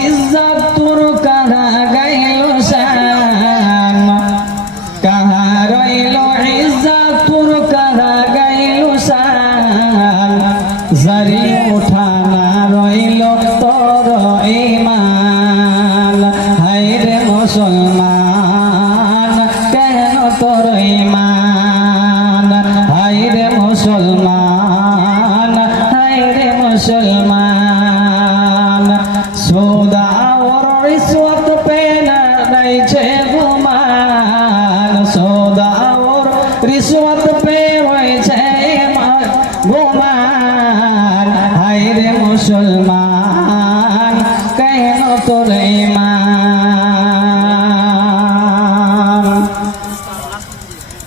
ইজ্জত তোর কারা গাইল শান কাহা রইল ইজ্জত তোর কারা গাইল শান জারি উঠানা রইল তোর ঈমান হায়রে মুসলমান কেন তোর ঈমান হায়রে মুসলমান হায়রে মুসলমান সৌদা और रिश्वत पे नहीं छे गुमान सौदा और रिश्वत पे होय छे गुमान हायरे मुसलमान केन तोर ईमान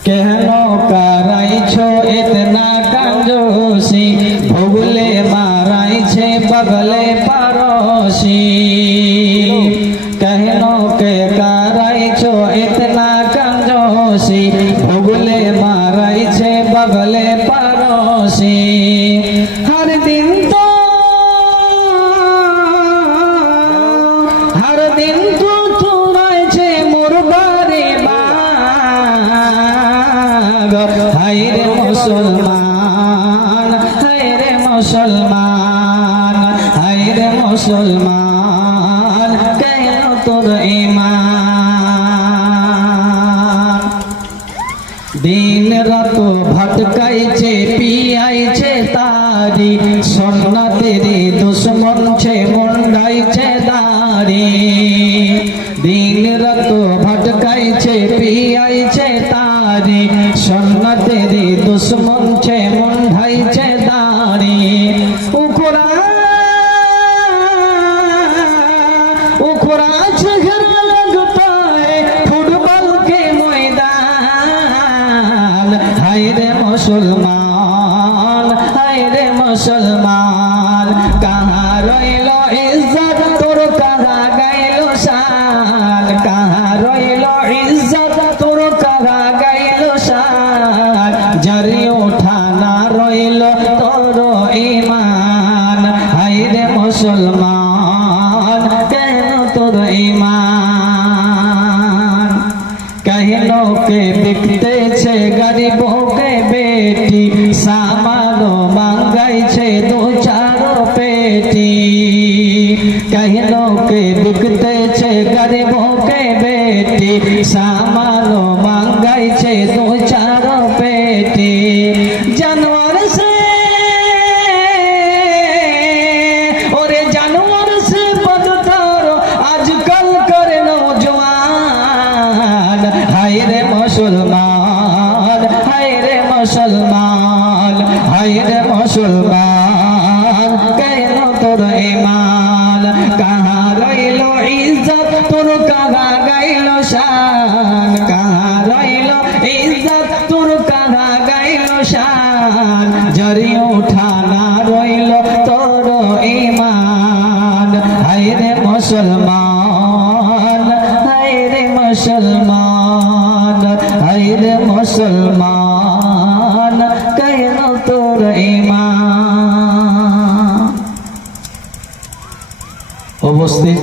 केन कराइछो इतना कंजूसी भूले माराइछे बगले पड़ोसी कहनो के कराइछो इतना कंजूसी भूले माराइछे बगले पड़ोसी हर दिन तो चुराइछे मुर्दारी बाग हायरे मुसलमान हायरे मुसलमान हायरे मुसलमान केन तोर ईमान दिन रात भटकाइछे पियाइछे तारी सोना तेरी दुश्मन छे मुंडाइछे दारी दिन रात भटकाइछे पियाइछे तारी सोना तेरी दुश्मन छे मुंडाइछे दारी उखरा चेहरा लगता है फुटबॉल के मैदान हायरे मुसलमान हायरे मुसलमान कहाँ रइल इज्जत तोर कहाँ गइल शान कहाँ रइल इज्जत तोर कहाँ गइल शान जरी उठाना रइल तोर ईमान हायरे मुसलमान केन तोर ईमान कहनो के बिकते छे गरीबों के बेटी सामानो मांगाई छे दो चारो पेटी कहनो के बिकते छे गरीबों के बेटी सामानो मांगाई छे दो चारो पेटी जानवर से ओरे जानवर से बदतर आजकल करे नौजवान हायरे मुसलमान हायरे मुसलमान हायरे मुसलमान केन तोर ईमान कहाँ रइल इज्जत तोर कहाँ गइल शान कहाँ रइल इज्जत तोर कहाँ गइल शान जरी उठाना रइल तोर ईमान हायरे मुसलमान हायरे मुसलमान हायरे मुसलमान केन तोर ईमान उपस्थित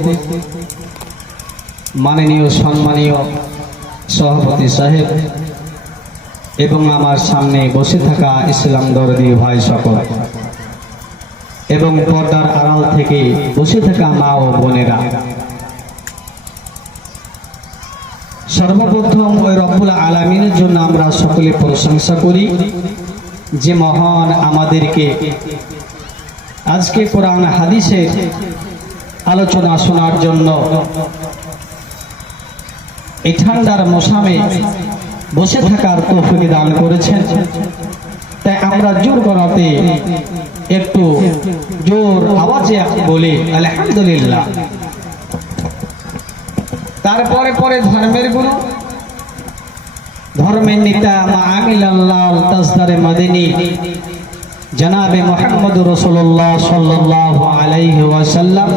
माननीय सम्मानीय सभापति साहेब এবং আমার সামনে বসে থাকা ইসলাম দরদি ভাই সকল এবং পর্দার আড়াল থেকে বসে থাকা মা ও বোনেরা সর্বপ্রথম ওই রব্বুল আলামিনের জন্য আমরা সকলে প্রশংসা করি যে মহান আমাদেরকে আজকে কোরআন হাদিসের আলোচনা শোনার জন্য এই ঠান্ডার মৌসুমে বসে থাকার তৌফিক দান করেছেন। তাই আমরা জোর করাতে একটু জোর আওয়াজে বলি আলহামদুলিল্লাহ। তারপরে পরে ধর্মের গুরু ধর্মের নেতা মাআমিলাল্লাহ তাজদারে মদিনী জনাবে মুহাম্মদ রাসূলুল্লাহ সাল্লাল্লাহু আলাইহি ওয়াসাল্লাম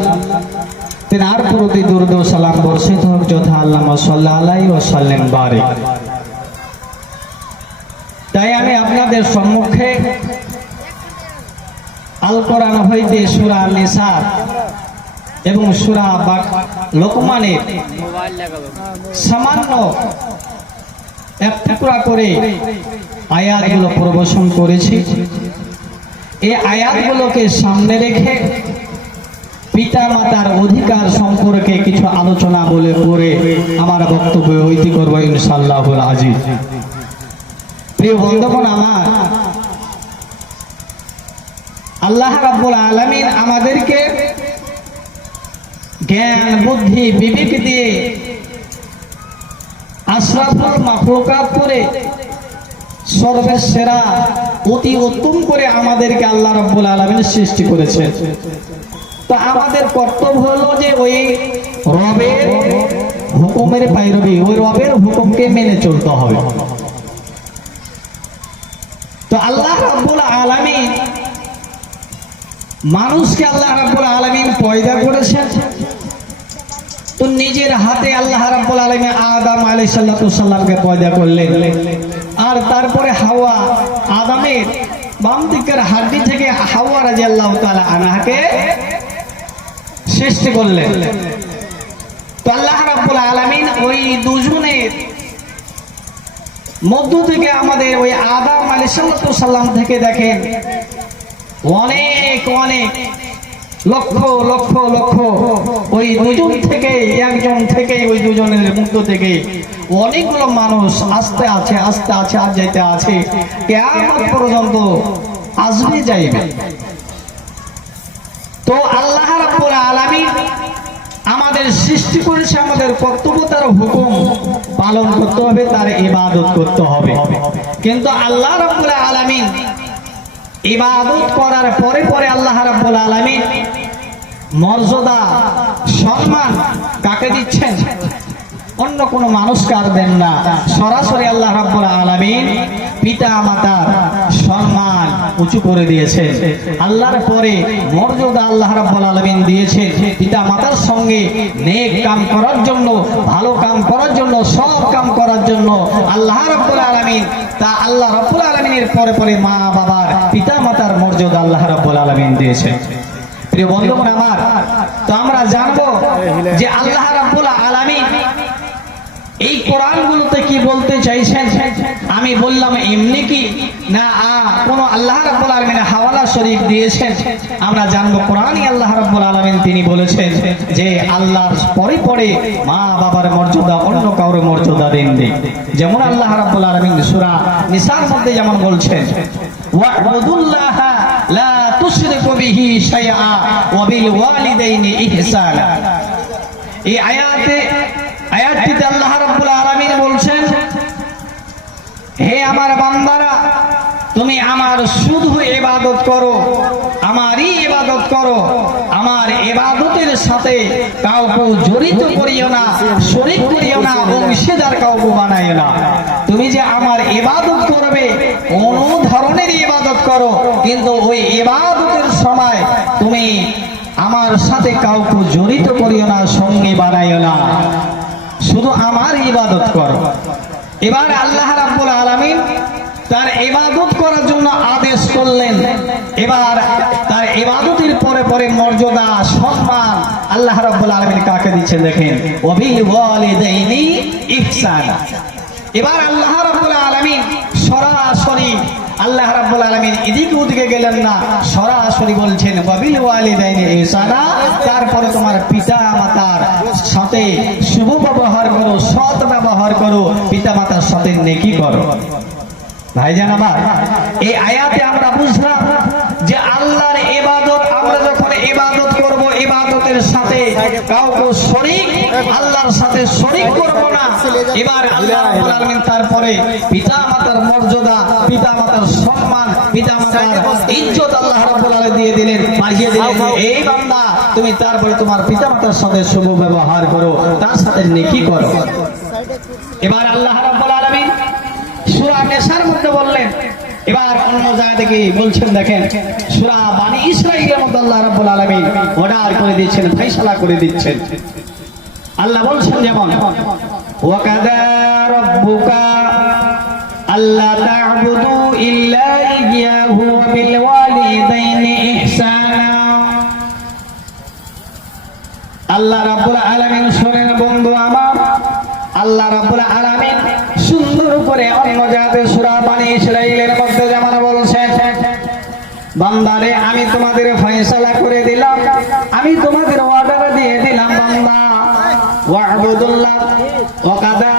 তিনার প্রতি দরুদ ও সালাম বর্ষিত হোক যথা আল্লাহুম্মা সাল্লি আলাইহি ওয়াসাল্লাম বারিক। তাই আমি আপনাদের সম্মুখে আল কোরআন হইতে সূরা নিসা এবং সূরা লোকমানের সামান্য এক টুকরা করে আয়াতগুলো প্রবচন করেছি। এই আয়াতগুলোকে সামনে রেখে পিতা মাতার অধিকার সম্পর্কে কিছু আলোচনা বলে পড়ে আমার বক্তব্য ইতি করব ইনশাআল্লাহুল আজিজ। প্রিয় বন্ধুগণ, আমার আল্লাহ রাব্বুল আলামিন আমাদেরকে জ্ঞান বুদ্ধি বিবেক দিয়ে আশরাফুল মাখলুকাত করে সর্বসেরা অতি উত্তম করে আমাদেরকে আল্লাহ রাব্বুল আলামিন সৃষ্টি করেছেন। তো আমাদের কর্তব্য হলো যে ওই রবের হুকুমের পাইরবি, ওই রবের হুকুমকে মেনে চলতে হবে। তো আল্লাহ রাব্বুল আলামিন মানুষকে আল্লাহ রাব্বুল আলামিন পয়দা করেছেন। তো নিজের হাতে আল্লাহ রাব্বুল আলামিন আদম আলাইহিস সালামকে পয়দা করলেন, আর তারপরে হাওয়া, আদমের বাম দিকের হাড্ডি থেকে হাওয়া রাদিয়াল্লাহু তাআলা আনহাকে সৃষ্টি করলেন। তো আল্লাহ রাব্বুল আলামিন ওই দুজনের মধ্য থেকে আমাদের ওই আদম আলাইহিস সালাম থেকে দেখেন অনেক অনেক লক্ষ লক্ষ লক্ষ ওই দুজন থেকে, একজন থেকে, ওই দুজনের মধ্য থেকে অনেকগুলো মানুষ আসতে আছে, আসতে আছে, আর যাইতে আছে, কিয়ামত পর্যন্ত আসবে যাইবে। তো আল্লাহ রাব্বুল আলামিন আমাদের সৃষ্টি করেছে, আমাদের কর্তব্য তার হুকুম পালন করতে হবে, তার ইবাদত করতে হবে। কিন্তু আল্লাহ রাব্বুল আলামিন ইবাদত করার পরে পরে আল্লাহ রাব্বুল আলামিন মর্যাদা সম্মান কাকে দিচ্ছেন? অন্য কোন মানুষকে আর দেন না, সরাসরি আল্লাহ রাব্বুল আলামিন পিতা মাতার সম্মান উঁচু করে দিয়েছেন। আল্লাহর পরে মর্যাদা আল্লাহ রাব্বুল আলামিন দিয়েছেন পিতা মাতার সঙ্গে নেক কাম করার জন্য, ভালো কাম করার জন্য, সৎ কাম করার জন্য আল্লাহ রাব্বুল আলামিন, তা আল্লাহ রাব্বুল আলামিনের পরে পরে মা বাবার, পিতা মাতার মর্যাদা আল্লাহ রাব্বুল আলামিন দিয়েছেন। প্রিয় বন্ধুগণ আমার, তো আমরা জানবো যে আল্লাহ রাব্বুল আলামিন এই কোরআনগুলোতে কি বলতে চাইছেন। আমি বললাম এমনি কি না কোন আল্লাহ রাব্বুল আলামিন হাওয়ালা শরীফ দিয়েছেন। আমরা জানবো কোরআনই আল্লাহ রাব্বুল আলামিন তিনি বলেছেন যে আল্লাহর পরে পরে মা বাবার মর্যাদা অন্য কারো মর্যাদা দেননি। যেমন আল্লাহ রাব্বুল আলামিন সূরা নিসার মধ্যে যেমন বলছেন, ওয়া'বুদুল্লাহা লা তুশরিকু বিহি শাইআ ওয়া বিল ওয়ালিদাইনি ইহসানা। এই আয়াতটিতে আল্লাহ রাব্বুল আলামিন বলছেন, হে আমার বান্দারা, তুমি আমার শুধু ইবাদত করো, আমারই ইবাদত করো, আমার ইবাদতের সাথে কাউকে জড়িত করিও না, শরীক করিও না, অংশীদার কাউকে বানাইও না। তুমি যে আমার ইবাদত করবে, কোন ধরনের ইবাদত করো, কিন্তু ওই ইবাদতের সময় তুমি আমার সাথে কাউকে জড়িত করিও না, সঙ্গী বানাইও না, শুধু আমার ইবাদত করো। এবার আল্লাহ রাব্বুল আলামিন তার ইবাদত করার জন্য আদেশ করলেন। এবার তার ইবাদতের পরে পরে মর্যাদা সম্মান আল্লাহ রাব্বুল আলামিন কাকে দিচ্ছেন দেখেন, ওয়াবিল ওয়ালিদাইনি ইহসানা। এবার আল্লাহ রাব্বুল আলামিন সরাসরি আল্লাহ রাব্বুল আলামিন এদিকে ওদিকে গেলেন না, সরাসরি বলছেন ওয়াবিল ওয়ালিদাইনি ইহসানা। তারপরে তোমার পিতা মাতার সাথে শুভ ব্যবহার করো, সৎ ব্যবহার করো, পিতা মাতার সাথে নেকি করো। ভাইজান আমার, এই আয়াতে আমরা বুঝলাম যে আল্লাহর ইবাদত, আমরা যখন ইবাদত করব, ইবাদতের সাথে কাউকে শরীক, আল্লাহর সাথে শরীক করব না। এবার আল্লাহ রাব্বুল আলামিন তারপরে পিতা মাতার মর্যাদা, পিতা মাতার সম্মান, পিতা মাতার ইজ্জত আল্লাহ রাব্বুল আলামিন দিয়ে দিলেন, বাড়িয়ে দিলেন। এই বান্দা, তুমি তারপরে তোমার পিতা মাতার সাথে শুভ ব্যবহার করো, তার সাথে নেকি করো। এবার আল্লাহ রাব্বুল আলামিন সূরা নিসার মধ্যে বললেন। এবার অন্য জায়গা থেকে বলছেন দেখেন, সূরা বনী ইসরাঈলের মধ্যে আল্লাহ রাব্বুল আলামিন অর্ডার করে দিচ্ছেন, ফয়সালা করে দিচ্ছেন। আল্লাহ বলছেন যেমন, ওয়া কাযা রাব্বুকা আল্লা তা'বুদু ইল্লা ইয়্যাহু বিল ওয়ালিদাইনি ইহসানা। আল্লাহ রাব্বুল আলামিন শোনেন বন্ধু আমার, আল্লাহ রাব্বুল আলামিন সুন্দর করে অন্য জায়গাতে সূরা বনী ইসরাঈলের মধ্যে যেমন বলছেন, বান্দারে আমি তোমাদের ফয়সালা করে দিলাম, আমি তোমাদের অর্ডার দিয়ে দিলাম বান্দা ওয়া'বুদুল্লাহ ওয়া কাদা